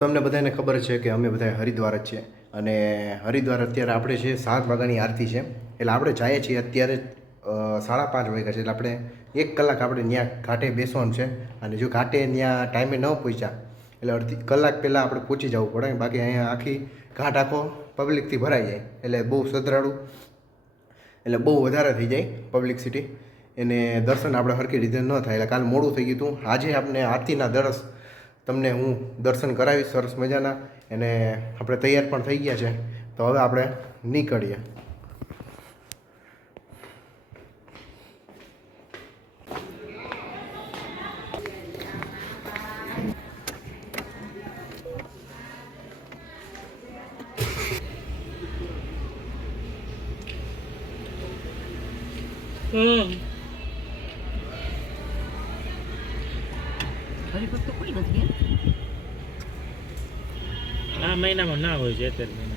તમને બધાને ખબર છે કે અમે બધા હરિદ્વાર જ છે અને હરિદ્વાર અત્યારે આપણે છે 7 વાગ્યાની આરતી છે એટલે આપણે જઈએ છીએ અત્યારે 5:30 વાગ્યા છે એટલે આપણે 1 કલાક આપણે ત્યાં ઘાટે બેસવાનું છે અને જો ઘાટે ત્યાં ટાઈમે ન પહોંચ્યા એટલે અડધી કલાક પહેલાં આપણે પહોંચી જવું પડે બાકી અહીંયા આખી ઘાટ આખો પબ્લિકથી ભરાઈ જાય એટલે બહુ શ્રદ્ધાળુ એટલે બહુ વધારે થઈ જાય પબ્લિકસિટી એને દર્શન આપણે સરખી રીતે ન થાય એટલે કાલ મોડું થઈ ગયું હતું આજે આપણે આરતીના તમને હું દર્શન કરાવીશ સરસ મજાના અને આપણે તૈયાર પણ થઈ ગયા છે તો હવે આપણે નીકળીએ. આ મહિનામાં ના હોય છે 13 મહિના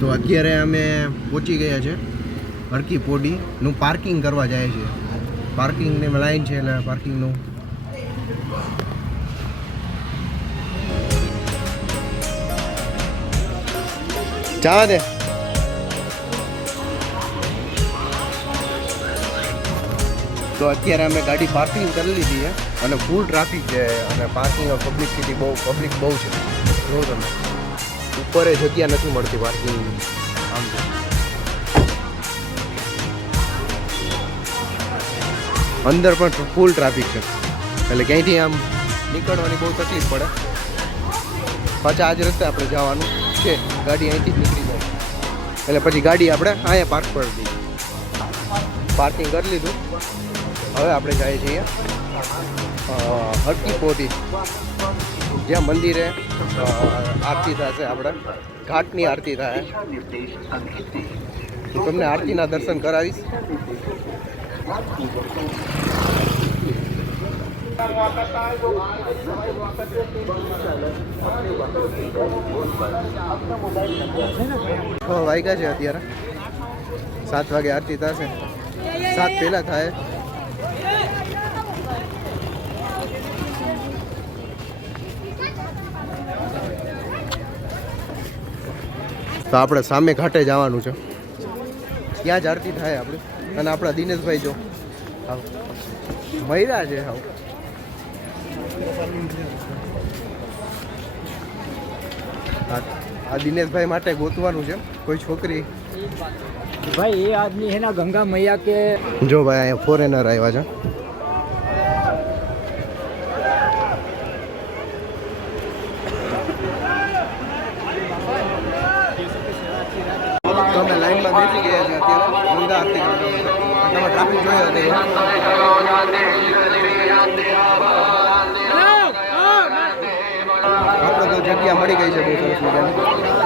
તો અત્યારે અમે પહોંચી ગયા છે હરકી પોડીનું પાર્કિંગ કરવા જાય છે પાર્કિંગની લાઈન છે એટલે પાર્કિંગનું ચા દે તો અત્યારે અમે ગાડી પાર્કિંગ કરી લીધી છે અને ફૂલ ટ્રાફિક છે અને પાર્કિંગ પબ્લિક બહુ છે જો તમે ઉપર જગ્યા નથી મળતી પાર્કિંગ આમ છે અંદર પણ ફૂલ ટ્રાફિક છે એટલે ક્યાંયથી આમ નીકળવાની બહુ તકલીફ પડે પાછા આજ રસ્તે આપણે જવાનું છે ગાડી અહીંથી જ નીકળી જાય એટલે પછી ગાડી આપણે અહીંયા પાર્ક કરી દઈએ પાર્કિંગ કરી લીધું હવે આપણે જઈએ છીએ હરકી પોડી જ્યાં મંદિરે આરતી થશે આપણે ઘાટની આરતી થાય તો તમને આરતીના દર્શન કરાવીશ. વાગ્યા છે અત્યારે 7 વાગે આરતી થશે 7 પહેલા થાય તો આપણે સામે ઘાટે જવાનું છે ત્યાં જ આરતી થાય આપણે અને આપણા દિનેશભાઈ જો હાવ મહિલા છે હાવ આ દિનેશભાઈ માટે ગોતવાનું છે કોઈ છોકરી भाई ये आदमी है ना गंगा मैया के જો ભાઈ અહીંયા ફોરેનર આવ્યા છે તો અમે લાઈનમાં બેસી ગયા છે અત્યારે ગંગા આરતી કરવા તમે ટ્રાફિક જોયો હતો આપણે તો જગ્યા મળી ગઈ છે બહુ સરસ મજાની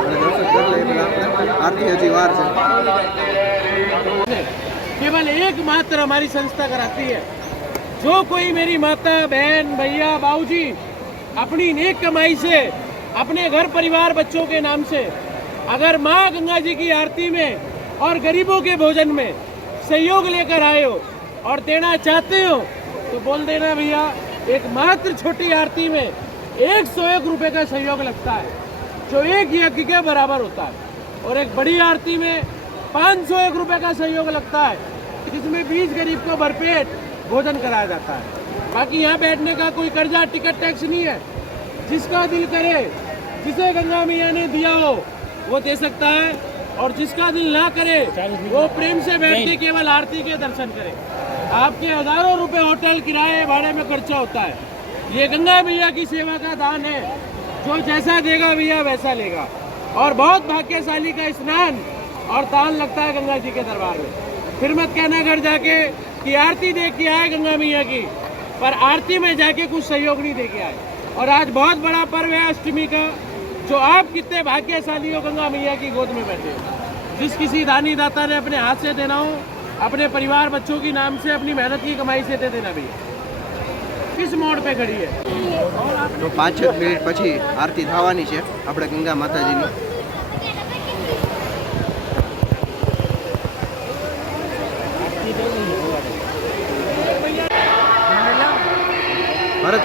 અને દર્શન કરી લઈએ પેલા આપણે આરતી હજી વાર છે केवल एकमात्र हमारी संस्था कराती है। जो कोई मेरी माता बहन भैया बाबूजी अपनी नेक कमाई से अपने घर परिवार बच्चों के नाम से अगर माँ गंगा जी की आरती में और गरीबों के भोजन में सहयोग लेकर आए हो और देना चाहते हो तो बोल देना भैया एक मात्र छोटी आरती में 101 रुपए का सहयोग लगता है जो एक यज्ञ के बराबर होता है और एक बड़ी आरती में 501 रुपए का सहयोग लगता है जिसमें 20 गरीब को भरपेट भोजन कराया जाता है। बाकी यहाँ बैठने का कोई कर्जा टिकट टैक्स नहीं है। जिसका दिल करे जिसे गंगा मैया ने दिया हो वो दे सकता है और जिसका दिल ना करे वो प्रेम से बैठ के केवल आरती के दर्शन करे। आपके हजारों रुपए होटल किराए भाड़े में खर्चा होता है। ये गंगा मैया की सेवा का दान है। जो जैसा देगा भैया वैसा लेगा और बहुत भाग्यशाली का स्नान और दान लगता है गंगा जी के दरबार में। फिर मत कहना घर जाके कि आरती देख के आए गंगा मैया की, पर आरती में जाके कुछ सहयोग नहीं दे के आए। और आज बहुत बड़ा पर्व है अष्टमी का, जो आप कितने भाग्यशाली हो गंगा मैया की गोद में बैठे हो। जिस किसी दानी दाता ने अपने हाथ से देना हो, अपने परिवार बच्चों की नाम से अपनी मेहनत की कमाई से दे देना भैया। किस मोड़ पे खड़ी है? તો 5 મિનિટ પછી આરતી થવાની છે આપણે ગંગા માતાજીની ભારત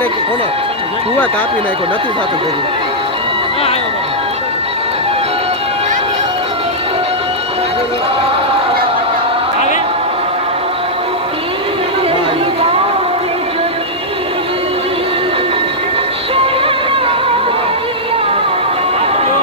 કોને કોને કુવા કાપી નાખ્યો નથી થતું ભેગું હા આવ્યો બાપા. આવે જો.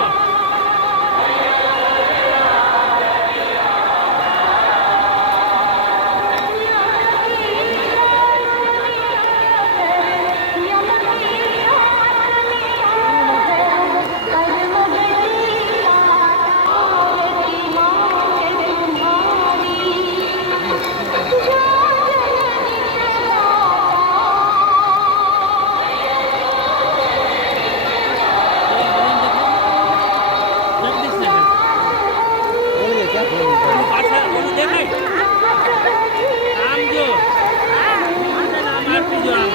જગદીશનગર. ઓલું પાછળ ઓલું દેખાય? આમ જો. આમ આરતી જો આમ.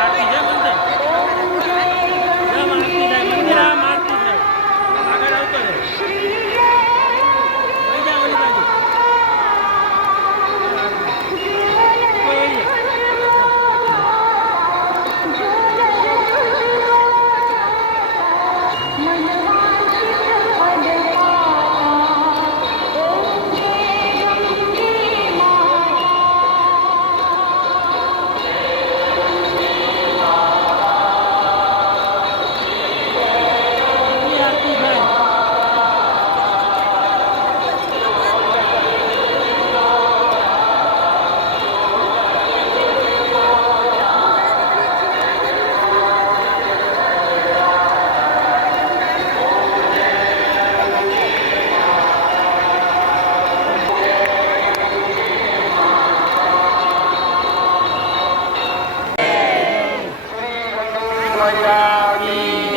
આરતી છે મંદિર. આમ આરતી થાય. મંદિર આમ આરતી થાય. આગળ આવતો રહે. વહી જા ઓલી બાજુ. વહી જા. ઓલી આરતી થાય.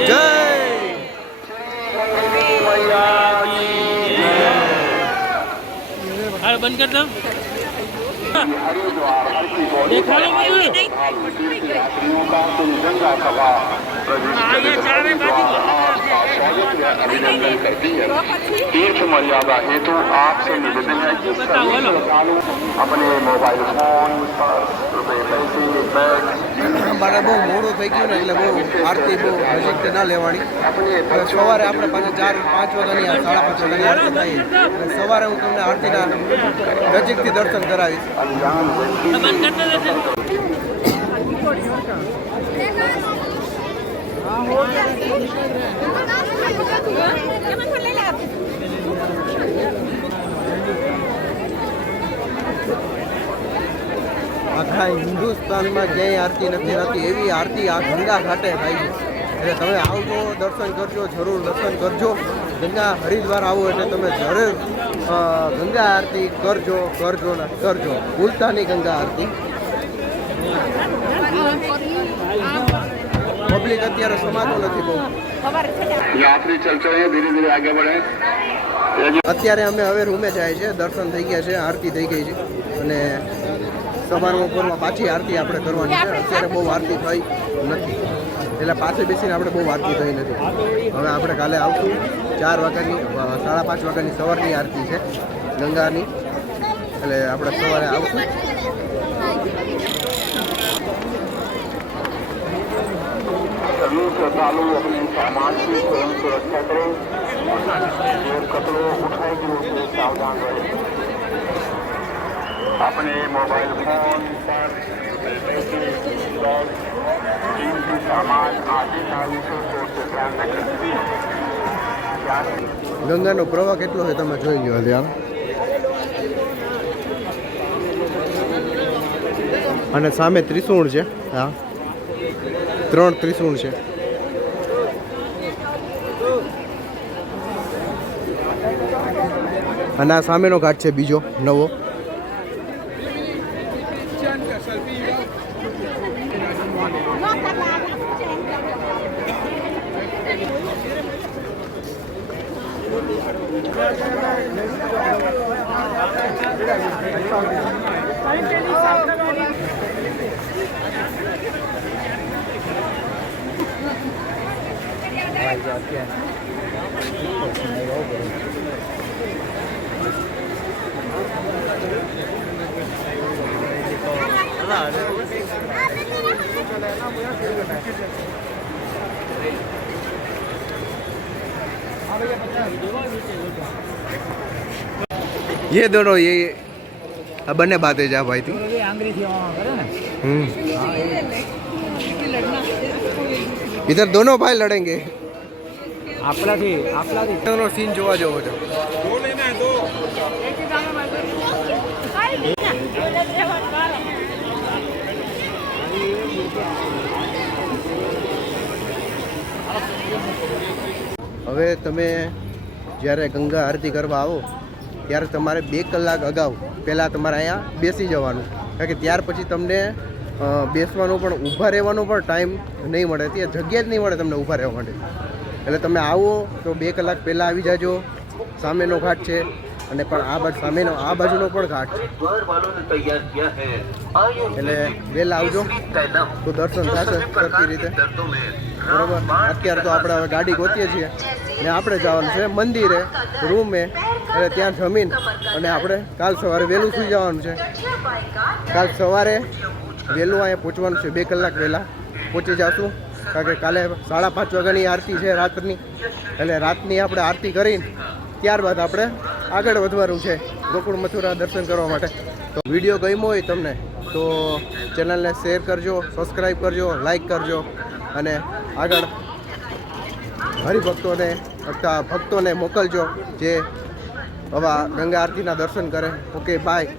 જય હાલ બંધ કર દો. દેખાડો બધું. અહીંયા ચારે બાજુ तीर्थ मर्यादा हेतु आपसे निवेदन है कि बताओ, हेलो। अपने मोबाइल फोन पर रुपए पैसे बैग મારે બહુ મોડું થઈ ગયું ને એટલે બહુ આરતી બહુ નજીકથી ના લેવાની એટલે સવારે આપણે પાછા 4-5 વાગ્યાની 5:30 વાગ્યાની આરતી થાય એટલે સવારે હું તમને આરતીના નજીકથી દર્શન કરાવીશ બંધ કરી દો. આખા હિન્દુસ્તાનમાં ક્યાંય આરતી નથી થતી એવી આરતી આ ગંગા ઘાટે થાય છે એટલે તમે આવજો દર્શન કરજો જરૂર દર્શન કરજો ગંગા હરિદ્વાર આવો એટલે તમે જરૂર ગંગા આરતી કરજો કરજો ને કરજો ભૂલતા નહીં ગંગા આરતી પબ્લિક અત્યારે સમાતો નથી બહુ यात्री चल चले हैं धीरे धीरे आगे बढ़े અત્યારે અમે હવે રૂમે જાય છે દર્શન થઈ ગયા છે આરતી થઈ ગઈ છે અને સવારમાં ઉપરમાં પાછી આરતી આપણે કરવાની છે અત્યારે બહુ આરતી થઈ નથી એટલે પાછી બેસીને આપણે બહુ આરતી થઈ નથી હવે આપણે કાલે આવશું 4 વાગ્યાની 5:30 વાગ્યાની સવારની આરતી છે ગંગાની એટલે આપણે સવારે આવશું सभी श्रद्धालु अपने सामान की स्वयं सुरक्षा करें और कपड़े उठाए गिरोह से सावधान रहें अपने मोबाइल फोन पर पैसे बैग कीमती सामान आदि नागरिकों को ध्यान रखें ગંગાનો પ્રવાહ કેટલો છે તમે જોઈ લો ત્યાં અને સામે ત્રિશૂળ છે હા 3 ત્રિશૂળ છે અને આ સામેનો ઘાટ છે બીજો નવો ये दोनों ये अब बने बातें जा भाई थी આંગળીથી આમ કરે ને इधर दोनों भाई लड़ेंगे આપલાથી दोनों सीन જોવા જેવો છે હવે તમે જ્યારે ગંગા આરતી કરવા આવો ત્યારે તમારે 2 કલાક અગાઉ પહેલાં તમારે અહીંયા બેસી જવાનું કારણ કે ત્યાર પછી તમને બેસવાનો પણ ઊભા રહેવાનો પણ ટાઈમ નહીં મળે ત્યાં જગ્યા જ નહીં મળે તમને ઊભા રહેવા માટે એટલે તમે આવો તો 2 કલાક પહેલાં આવી જાજો સામેનો ઘાટ છે અને પણ આ બાજુનો પણ ઘાટ છે એટલે વહેલા આવજો તો દર્શન થશે સરખી રીતે બરાબર અત્યારે તો આપણે હવે ગાડી ગોતીએ છીએ ને આપણે જવાનું છે મંદિરે રૂમે એટલે ત્યાં જમીન અને આપણે કાલ સવારે વહેલું સુઈ જવાનું છે કાલ સવારે વહેલું અહીંયા પહોંચવાનું છે 2 કલાક વહેલા પહોંચી જઈશું કારણ કે કાલે 5:30 વાગ્યાની આરતી છે રાતની એટલે રાતની આપણે આરતી કરીને ત્યારબાદ આપણે આગળ વધવાનું છે ગોકુળ મથુરા દર્શન કરવા માટે તો વિડીયો ગમ્યો હોય તમને તો ચેનલને શેર કરજો સબસ્ક્રાઈબ કરજો લાઈક કરજો અને આગળ હરિભક્તોને અથવા ભક્તોને મોકલજો જે આવા ગંગા આરતીના દર્શન કરે ઓકે બાય